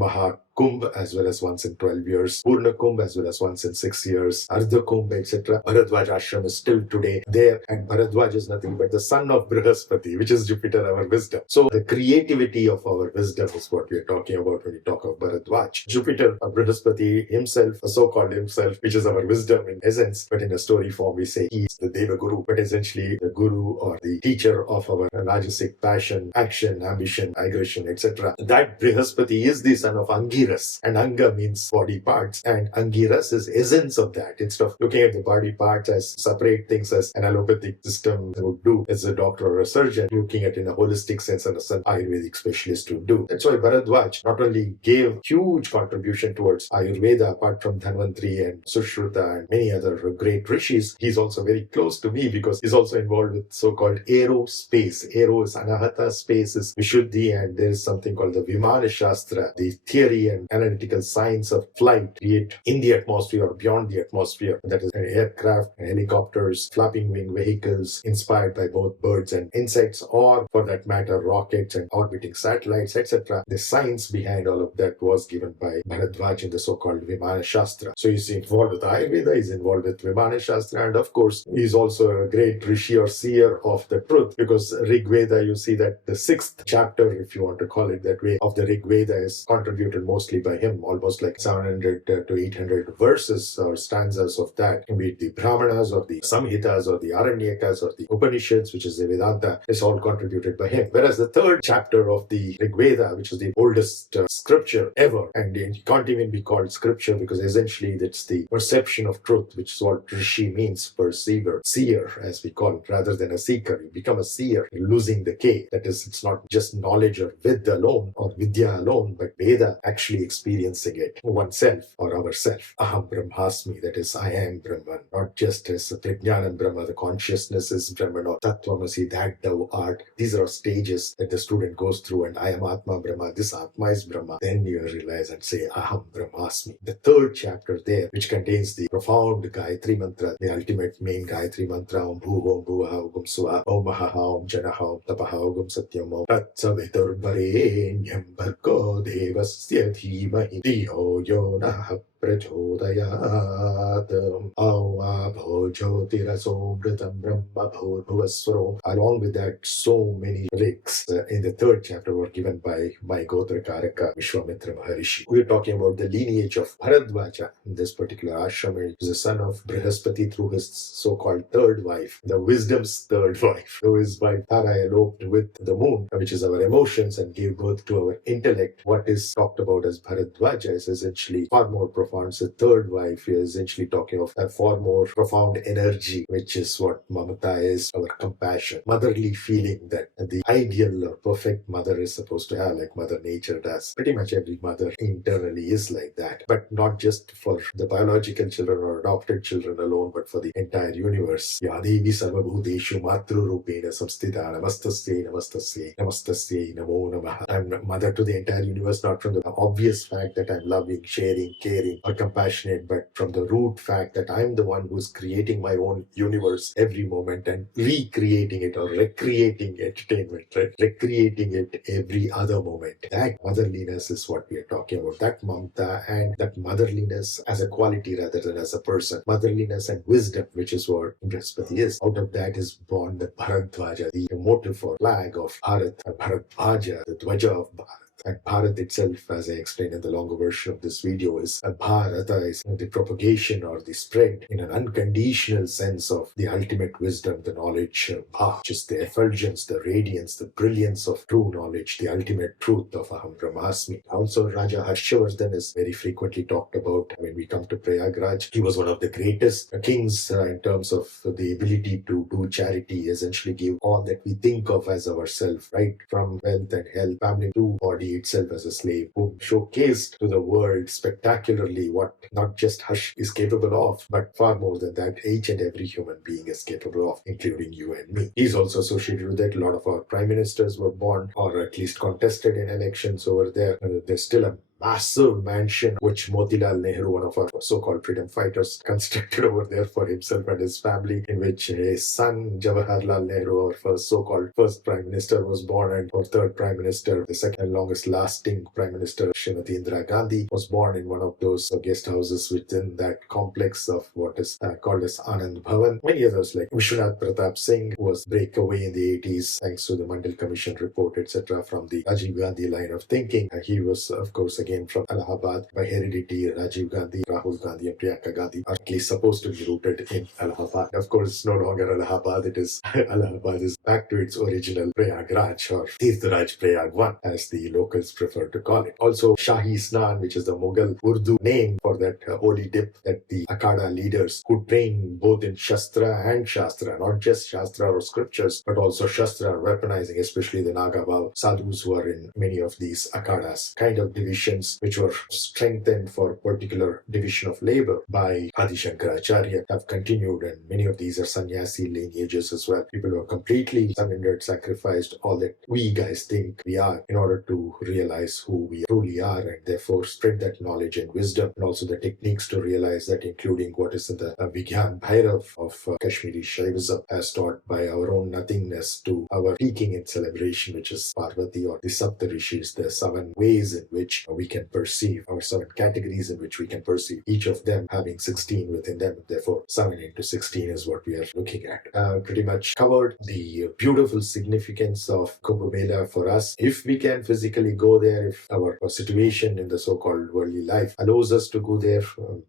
kumbh as well as once in 12 years, Purna kumbh as well as once in 6 years, Ardha kumbh, etc. Bharadwaj ashram is still today there, and Bharadwaj is nothing but the son of Brihaspati, which is Jupiter, our wisdom. So the creativity of our wisdom is what we are talking about when we talk of Bharadwaj. Jupiter, Brihaspati himself, a so-called himself, which is our wisdom in essence, but in a story form we say he is the Deva Guru, but essentially the Guru or the teacher of our nāśik passion, action, ambition, aggression, etc. That Brihaspati is the son of Angiras, and Anga means body parts, and Angiras is essence of that. Instead of looking at the body parts as separate things as an allopathic system would do as a doctor or a surgeon, looking at it in a holistic sense as an Ayurvedic specialist would do. That's why Bharadwaj not only gave huge contribution towards Ayurveda apart from Dhanvantri and Sushruta and many other great rishis, he's also very close to me because he's also involved with so-called aerospace. Aero is anahata, space is Vishuddhi, and there is something called the Vimana Shastra, the theory and analytical science of flight, be it in the atmosphere or beyond the atmosphere. That is aircraft, helicopters, flapping wing vehicles inspired by both birds and insects, or for that matter, rockets and orbiting satellites, etc. The science behind all of that was given by Bharadwaj in the so-called Vimana Shastra. So he's involved with Ayurveda, he's involved with Vimana Shastra, and of course, he's also a great rishi or seer of the truth, because Rig Veda, you see that the 6th chapter, if you want to call it that way, of the Rig Veda is contributed mostly by him, almost like 700 to 800 verses or stanzas of that, be it the Brahmanas or the Samhitas or the Aranyakas or the Upanishads, which is the Vedanta, is all contributed by him. Whereas the 3rd chapter of the Rig Veda, which is the oldest scripture ever, and it can't even be called scripture because essentially that's the perception of truth, which is what Rishi means, perceiver, seer as we call it, rather than a seeker. You become a seer, you're losing the K. That is, it's not just knowledge or Vidya alone or Vidya alone, but Veda actually experiencing it, oneself or ourself. Aham Brahmasmi, that is, I am Brahman, not just as Prajnanam Brahma, the consciousness is Brahman, or Tattvamasi, that thou art. These are stages that the student goes through, and I am Atma Brahma, this Atma is Brahma. Then you realize and say, Aham Brahmasmi. The 3rd chapter there, which contains the profound Gayatri Mantra, the ultimate main Gayatri Mantra, Om Bhuva Om Bhuvaha Om Swa Om Mahaha Om Janaha Om Tapaha Om Satyam Om Tat Savitur Varenyam Bhargo Devasya Dhimahi Dhiyo Yo Nah Prachodayat Avabho Jyotiraso Brahma Bhuvaswaro. Along with that, so many lyrics in the 3rd chapter were given by my Gotrakaraka Vishwamitra Maharishi. We are talking about the lineage of Bharadwaja in this particular ashram. He is the son of Brihaspati through his so-called 3rd wife, the wisdom's 3rd wife, who is by Tara eloped with the moon, which is our emotions, and gave birth to our intellect. What is talked about as Bharadwaja is essentially far more profound. So 3rd wife is essentially talking of a far more profound energy, which is what mamata is, our compassion, motherly feeling that the ideal or perfect mother is supposed to have, like Mother Nature does. Pretty much every mother internally is like that, but not just for the biological children or adopted children alone, but for the entire universe. Ya Devi Sarvabhuteshu Matru Rupena Samstita Namastasye Namastasye Namastasye Namo Namaha. I'm mother to the entire universe, not from the obvious fact that I'm loving, sharing, caring, or compassionate, but from the root fact that I'm the one who's creating my own universe every moment and recreating it or recreating entertainment, right? Recreating it every other moment. That motherliness is what we are talking about. That mamta and that motherliness as a quality rather than as a person. Motherliness and wisdom, which is what Brihaspati is. Out of that is born the Bharadwaja, the motive or flag of Bharat, Bharadwaja, the Dwaja of Bharat. And Bharat itself, as I explained in the longer version of this video, is Bharata is the propagation or the spread in an unconditional sense of the ultimate wisdom, the knowledge, which is the effulgence, the radiance, the brilliance of true knowledge, the ultimate truth of Aham Brahmasmi. Also, Raja Harshavardhan is very frequently talked about when we come to Prayagraj. He was one of the greatest kings in terms of the ability to do charity, essentially give all that we think of as ourself, right? From wealth and health, family to body body itself as a slave, who showcased to the world spectacularly what not just Hush is capable of, but far more than that, each and every human being is capable of, including you and me. He's also associated with that. A lot of our prime ministers were born or at least contested in elections over there. There's still a massive mansion which Motilal Nehru, one of our so-called freedom fighters, constructed over there for himself and his family, in which his son Jawaharlal Nehru, our so-called first prime minister, was born, and our third prime minister, the second longest lasting prime minister, Srimati Indira Gandhi, was born in one of those guest houses within that complex of what is called as Anand Bhavan. Many others like Vishwanath Pratap Singh, who was breakaway in the 80s thanks to the Mandal Commission report, etc., from the Rajiv Gandhi line of thinking. He was, of course, again from Allahabad. By heredity, Rajiv Gandhi, Rahul Gandhi, and Priyanka Gandhi are at least supposed to be rooted in Allahabad. Of course, it's no longer Allahabad. It is Allahabad is back to its original prayāgrāj, or Tirtharaj Prayāg 1, as the locals prefer to call it. Also, Shahi Snan, which is the Mughal Urdu name for that holy dip that the Akhada leaders could train both in Shastra and Shastra, not just Shastra or scriptures, but also Shastra, weaponizing especially the Nagabhav sadhus who are in many of these Akhadas, kind of divisions which were strengthened for particular division of labor by Adi Shankaracharya, have continued, and many of these are sannyasi lineages as well. People who have completely surrendered, sacrificed all that we guys think we are in order to realize who we truly are, and therefore spread that knowledge and wisdom, and also the techniques to realize that, including what is in the Vigyan Bhairav of Kashmiri Shaivism, as taught by our own nothingness to our peaking in celebration, which is Parvati, or the Sapta Rishis, the 7 ways in which we can perceive, or 7 categories in which we can perceive, each of them having 16 within them. Therefore, 7 into 16 is what we are looking at. Pretty much covered the beautiful significance of Kumbh Mela for us. If we can physically go there, if our situation in the so-called worldly life allows us to go there,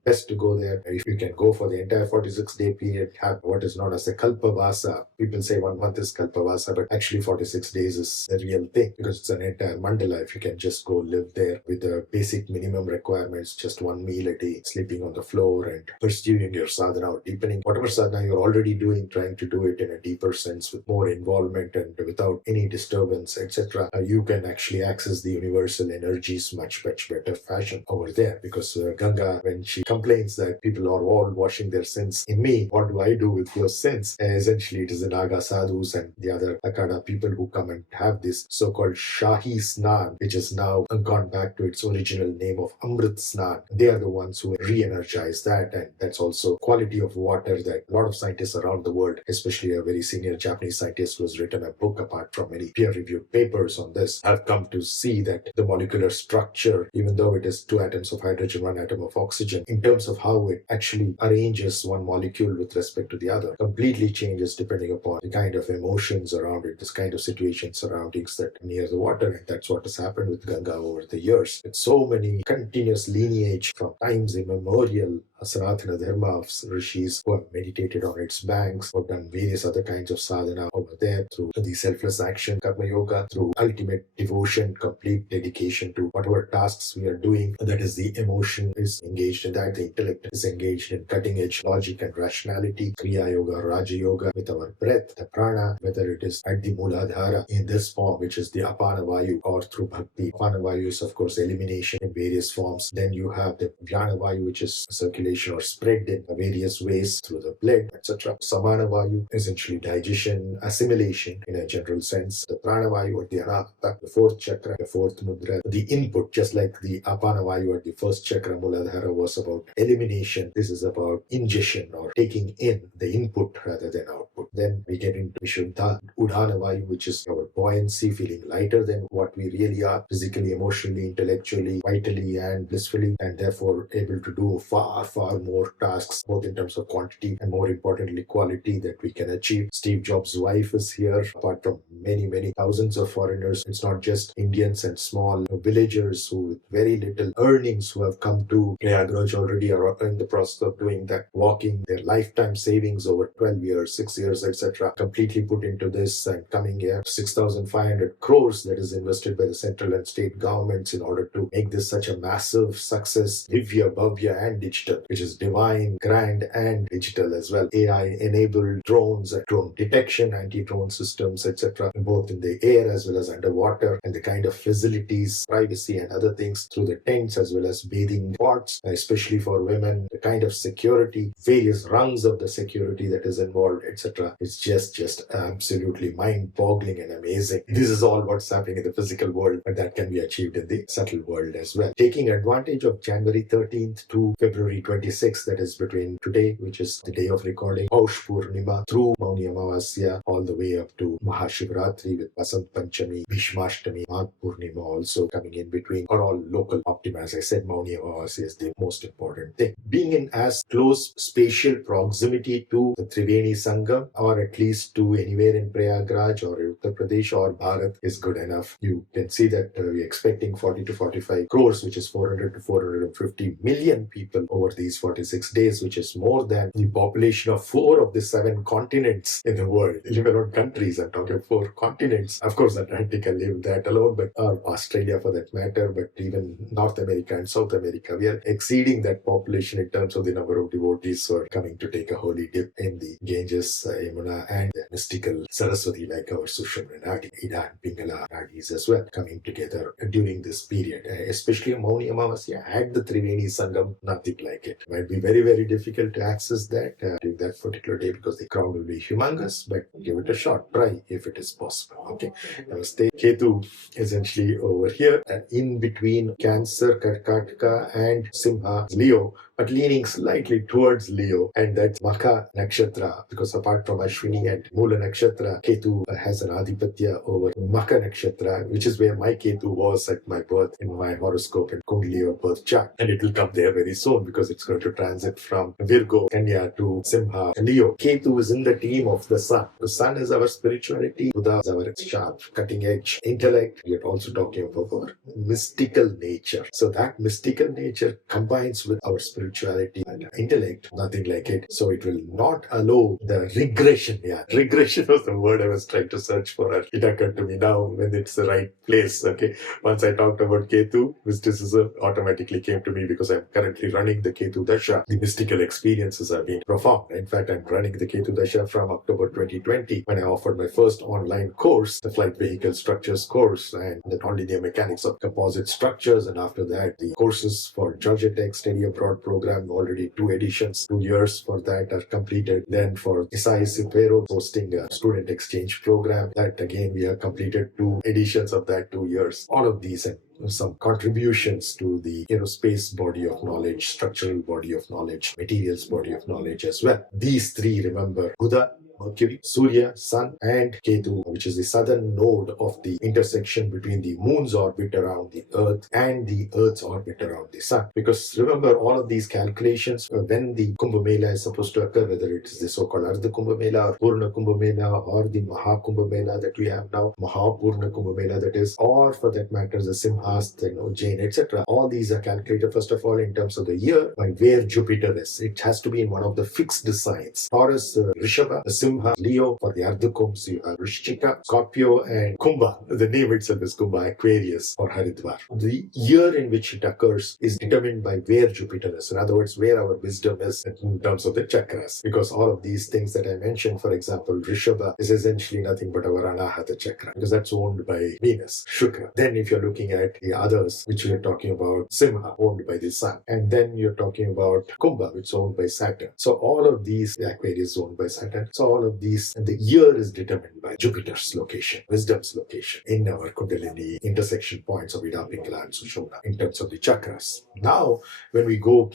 best to go there. If we can go for the entire 46-day period, have what is known as the Kalpavasa. People say 1 month is Kalpavasa, but actually 46 days is the real thing, because it's an entire mandala. If you can just go live there with the basic minimum requirements, just 1 meal a day, sleeping on the floor, and pursuing your sadhana or deepening whatever sadhana you're already doing, trying to do it in a deeper sense with more involvement and without any disturbance, etc., you can actually access the universal energies much better fashion over there. Because Ganga, when she complains that people are all washing their sins in me, what do I do with your sins? Essentially, it is the Naga sadhus and the other Akhada people who come and have this so-called Shahi Snan, which is now gone back to its original name of Amrit Snan. They are the ones who re-energize that, and that's also quality of water that a lot of scientists around the world, especially a very senior Japanese scientist who has written a book apart from many peer-reviewed papers on this, have come to see that the molecular structure, even though it is 2 atoms of hydrogen, 1 atom of oxygen, in terms of how it actually arranges one molecule with respect to the other, completely changes depending upon the kind of emotions around it, this kind of situation surroundings that near the water. And that's what has happened with Ganga over the years. With so many continuous lineage from times immemorial, Sanatana Dharma of rishis who have meditated on its banks, who have done various other kinds of sadhana over there through the selfless action, karma yoga, through ultimate devotion, complete dedication to whatever tasks we are doing. That is, the emotion is engaged in that, the intellect is engaged in cutting edge logic and rationality, Kriya Yoga, Raja Yoga, with our breath, the prana, whether it is at the Mooladhara in this form, which is the Apana Vayu, or through Bhakti. Apana Vayu is, of course, elimination in various forms. Then you have the Vyana Vayu, which is circulation or spread in various ways through the blood, etc. Samana Vayu, essentially digestion, assimilation in a general sense. The Prana Vayu, or the Anahata, the 4th chakra, the 4th mudra, the input, just like the Apana Vayu at the 1st chakra, Mooladhara, was about elimination. This is about ingestion, or taking in the input rather than output. Then we get into Vishuddha Udhana Vayu, which is our buoyancy, feeling lighter than what we really are, physically, emotionally, intellectually, vitally, and blissfully, and therefore able to do far more tasks, both in terms of quantity and, more importantly, quality, that we can achieve. Steve Jobs' wife is here, apart from many thousands of foreigners. It's not just Indians and small villagers who with very little earnings who have come to Prayagrāj already, are in the process of doing that, walking their lifetime savings over 12 years, 6 years, etc., completely put into this, and coming here, 6,000 3,500 crores that is invested by the central and state governments in order to make this such a massive success, divya, bhavya and digital, which is divine, grand and digital as well. AI-enabled drones, drone detection, anti-drone systems, etc., both in the air as well as underwater, and the kind of facilities, privacy and other things through the tents as well as bathing pots, especially for women, the kind of security, various rungs of the security that is involved, etc. It's just absolutely mind-boggling and amazing. This is all what's happening in the physical world, but that can be achieved in the subtle world as well. Taking advantage of January 13th to February 26th, that is between today, which is the day of recording, Puurnima, through Mauni Amāvasyā, all the way up to Mahashivratri with Vasant Panchami, Bhishmashtami, Magh Purnima also coming in between, are all local Optima. As I said, Mauni Amāvasyā is the most important thing. Being in as close spatial proximity to the Trivéni Saṅgam, or at least to anywhere in Prayāgrāj or Uttar Pradesh or Bharat, is good enough. You can see that we're expecting 40 to 45 crores, which is 400 to 450 million people over these 46 days, which is more than the population of 4 of the 7 continents in the world. 11 countries, I'm talking 4 continents. Of course, Antarctica leave that alone, but Australia for that matter, but even North America and South America, we are exceeding that population in terms of the number of devotees who are coming to take a holy dip in the Ganges, Yamuna, and the mystical Saraswati, like our ā-suśumnā, iḍā-piṅgal nadis as well, coming together during this period. Especially Mauni Amāvasyā had the Trivéni Saṅgam, nothing like it. It might be very, very difficult to access that during that particular day because the crowd will be humongous, but give it a shot. Try if it is possible. Okay. Namaste. Ketu essentially over here, and in between Cancer, Karkataka, and Simha, Leo, but leaning slightly towards Leo, and that's Makha Nakshatra, because apart from Ashwini and Mula Nakshatra, Ketu has an adhipatya over Makha Nakshatra, which is where my Ketu was at my birth in my horoscope and Kundali or birth chart, and it will come there very soon because it's going to transit from Virgo, Kanya to Simha, Leo. Ketu is in the team of the Sun. The Sun is our spirituality, Buddha is our sharp, cutting edge intellect. We are also talking about our mystical nature. So that mystical nature combines with our spirituality and intellect, nothing like it. So it will not allow the regression. Yeah, regression was the word I was trying to search for. It occurred to me now when it's the right place. Okay, once I talked about Ketu, mysticism automatically came to me because I'm currently running the Ketu Dasha. The mystical experiences are being profound. In fact, I'm running the Ketu Dasha from October 2020 when I offered my first online course, the Flight Vehicle Structures course, and the nonlinear mechanics of composite structures. And after that, the courses for Georgia Tech Study Abroad program, already 2 editions, 2 years for that are completed. Then for Isai Sipero hosting a student exchange program, that again we have completed 2 editions of that, 2 years. All of these and some contributions to the aerospace body of knowledge, structural body of knowledge, materials body of knowledge as well. These 3, remember, Buddha, Mercury, Surya, Sun, and Ketu, which is the southern node of the intersection between the moon's orbit around the Earth and the Earth's orbit around the Sun. Because remember, all of these calculations, when the Kumbh Mela is supposed to occur, whether it is the so-called Ardha Kumbh Mela or Purna Kumbh Mela or the Maha Kumbh Mela that we have now, Maha Purna Kumbh Mela that is, or for that matter, the Simhas, the Ujjayini, etc. All these are calculated, first of all, in terms of the year, by where Jupiter is. It has to be in one of the fixed signs. Taurus, Rishabha, Simha, Leo. For the Ardha Kumbhs, you have Vrishchika, Scorpio, and Kumbha. The name itself is Kumbha, Aquarius or Haridvār. The year in which it occurs is determined by where Jupiter is. In other words, where our wisdom is in terms of the chakras. Because all of these things that I mentioned, for example, Rishabha is essentially nothing but our Anahata chakra, because that's owned by Venus, Shukra. Then if you're looking at the others, which we are talking about, Simha, owned by the Sun. And then you're talking about Kumbha, which is owned by Saturn. So all of these, the Aquarius is owned by Saturn. So all of these, and the year is determined by Jupiter's location, wisdom's location, in our Kundalini intersection points of iḍā-piṅgal and ā-suśumnā, in terms of the chakras. Now, when we go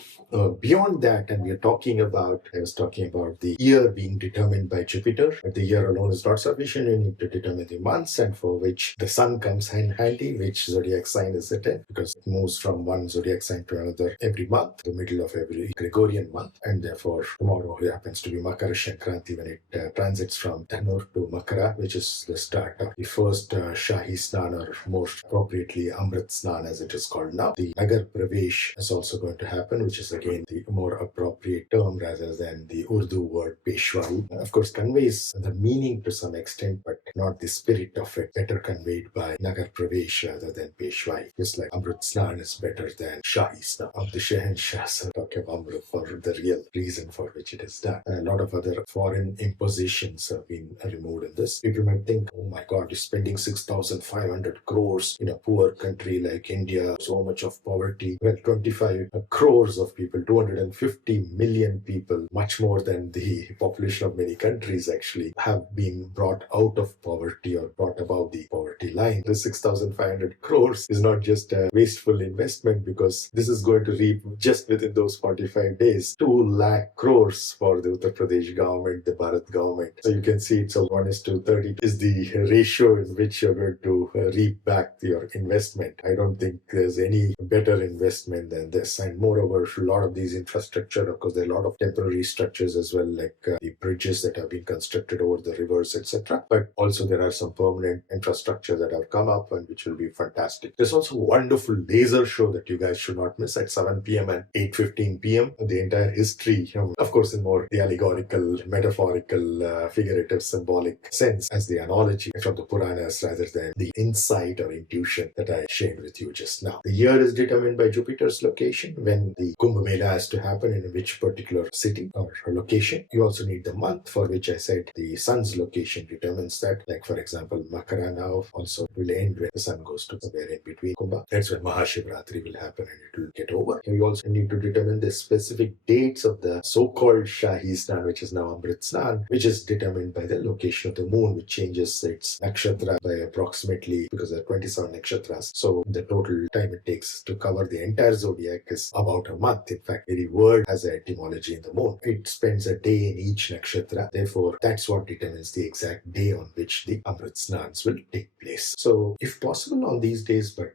beyond that, and we are talking about, I was talking about the year being determined by Jupiter, but the year alone is not sufficient. You need to determine the months, and for which the Sun comes handy, which zodiac sign is it in, because it moves from one zodiac sign to another every month, the middle of every Gregorian month, and therefore tomorrow happens to be Makara Sankranti when it transits from Dhanur to Makara, which is the start of the first Shahi Snan, or more appropriately Amrit Snan as it is called now. The Nagar Pravesh is also going to happen, which is again the more appropriate term rather than the Urdu word Peshwari. Of course, conveys the meaning to some extent, but not the spirit of it, better conveyed by Nagar Pravesh rather than Peshwai. Just like Amrit Snan is better than Shahi Snan. Of the Shahenshahs talk of Amrit for the real reason for which it is done. A lot of other foreign impositions have been removed in this. People might think, oh my God, you're spending 6,500 crores in a poor country like India, so much of poverty. Well, 25 crores of people, 250 million people, much more than the population of many countries actually, have been brought out of poverty or brought above the poverty line. The 6,500 crores is not just a wasteful investment, because this is going to reap just within those 45 days 2 lakh crores for the Uttar Pradesh government, the Bharat government. So you can see it's a 1:30 is the ratio in which you're going to reap back your investment. I don't think there's any better investment than this. And moreover, a lot of these infrastructure, of course, there are a lot of temporary structures as well, like the bridges that have been constructed over the rivers, etc. But also there are some permanent infrastructure that have come up and which will be fantastic. There's also a wonderful laser show that you guys should not miss at 7 p.m. and 8:15 p.m. The entire history, of course, in more the allegorical, metaphorical, figurative, symbolic sense as the analogy from the Puranas rather than the insight or intuition that I shared with you just now. The year is determined by Jupiter's location, when the kumbh mela has to happen in which particular city or location. You also need the month, for which I said the sun's location determines that. Like for example, Makara now also will end when the sun goes to somewhere in between kumbha. That's when Mahashivratri will happen and it will get over. You also need to determine the specific dates of the so-called Shahi Snan, which is now Amrit Snan, which is determined by the location of the moon, which changes its nakshatra by approximately, because there are 27 nakshatras. So the total time it takes to cover the entire zodiac is about a month. In fact, every word has an etymology in the moon. It spends a day in each nakshatra. Therefore, that's what determines the exact day on which the Amrit Snans will take place. So, if possible on these days, but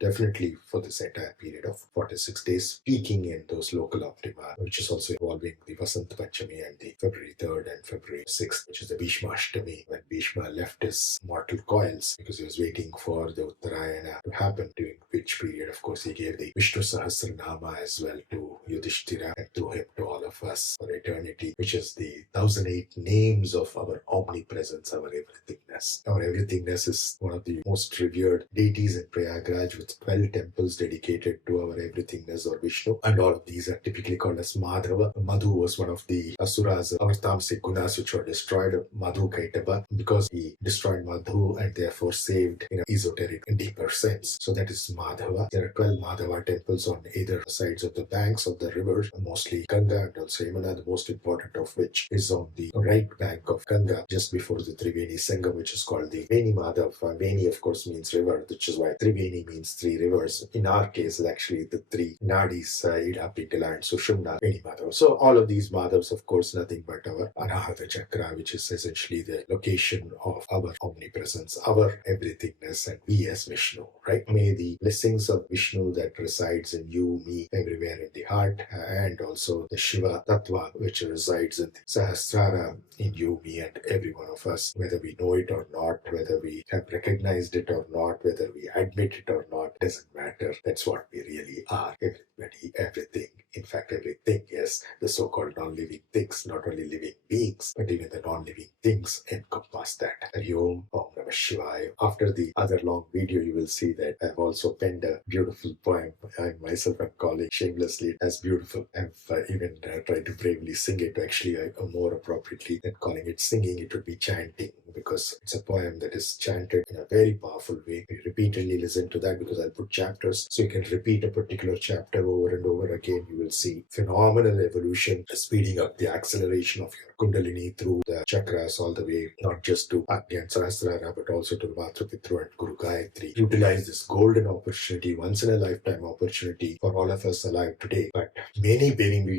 definitely for this entire period of 46 days, peaking in those local Optima, which is also involving the Vasant Panchami and the February 3rd and February 6th, which is the Bhishmashtami, when Bhishma left his mortal coils because he was waiting for the Uttarayana to happen, during which period, of course, he gave the Vishnu Sahasranama as well to Yudhishthira and through him to all of us for eternity, which is the 1008 names of our omnipresence, our everythingness. Our everythingness is one of the most revered deities in Prayāgrāj, with 12 temples dedicated to our everythingness or Vishnu, and all of these are typically called as Madhava. Madhu was one of the asurās, our tamasic gunas, which were destroyed. Madhu Kaitaba, because he destroyed Madhu and therefore saved in an esoteric and deeper sense. So that is Madhava. There are 12 Madhava temples on either sides of the banks of the rivers, mostly Ganga and also Yamuna, the most important of which is on the right bank of Ganga, just before the Trivéni saṅgam, which is called the Veni Madhava. Veni, of course, means river, which is why Trivéni means 3 rivers. In our case, actually the 3 nadis, iḍā-piṅgal and ā-suśumnā, Veni Madhava. So all of these Madhavas, of course, nothing but our Anahata Chakra, which is essentially the location of our omnipresence, our everythingness, and we as Vishnu, right? May the blessings of Vishnu that resides in you, me, everywhere in the heart, and also the Shiva Tattva, which resides in the Sahasrara, in you, me, and every one of us, whether we know it or not, whether we have recognized it or not, whether we admit it or not, doesn't matter. That's what we really are. Everybody, everything. In fact, everything, yes, the so-called non-living things, not only living beings, but even the non-living things encompass that. Om Namah Shivaya. After the other long video, you will see that I've also penned a beautiful poem. I myself am calling shamelessly as beautiful. I've even tried to bravely sing it. Actually, more appropriately than calling it singing, it would be chanting, because it's a poem that is chanted in a very powerful way. You repeatedly listen to that, because I'll put chapters, so you can repeat a particular chapter over and over again. You will see phenomenal evolution, speeding up the acceleration of your Kundalini through the chakras all the way, not just to Agnya and Sahasrara, but also to Matrapitru and Guru Gayatri. Utilize this golden opportunity, once in a lifetime opportunity for all of us alive today. But many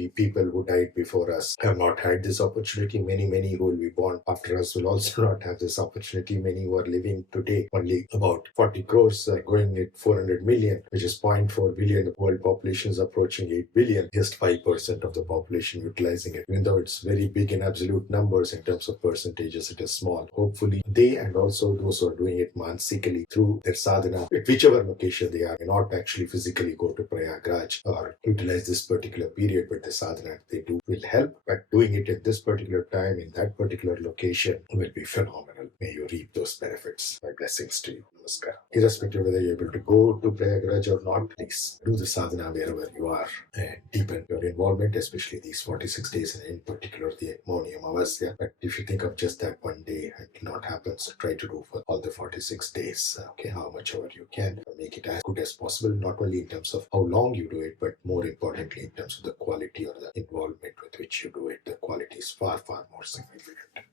people who died before us have not had this opportunity. Many who will be born after us will also not have this opportunity. Many who are living today, only about 40 crores are going at 400 million, which is 0.4 billion. The world population is approaching 8 billion. Just 5% of the population utilizing it. Even though it's very big in absolute numbers, in terms of percentages, it is small. Hopefully, they and also those who are doing it mansikali through their sadhana, at whichever location they are, may not actually physically go to prayāgrāj or utilize this particular period, but the sadhana they do will help. But doing it at this particular time, in that particular location, will be phenomenal. may you reap those benefits. My blessings to you. Namaskar. Irrespective of whether you're able to go to Prayagraj or not, please do the sadhana wherever you are and deepen your involvement, especially these 46 days and in particular the mōdi amāvasyā. But if you think of just that one day, it will not happen. So try to do for all the 46 days, okay, how much ever you can. Make it as good as possible, not only in terms of how long you do it, but more importantly in terms of the quality or the involvement with which you do it. The quality is far, far more significant.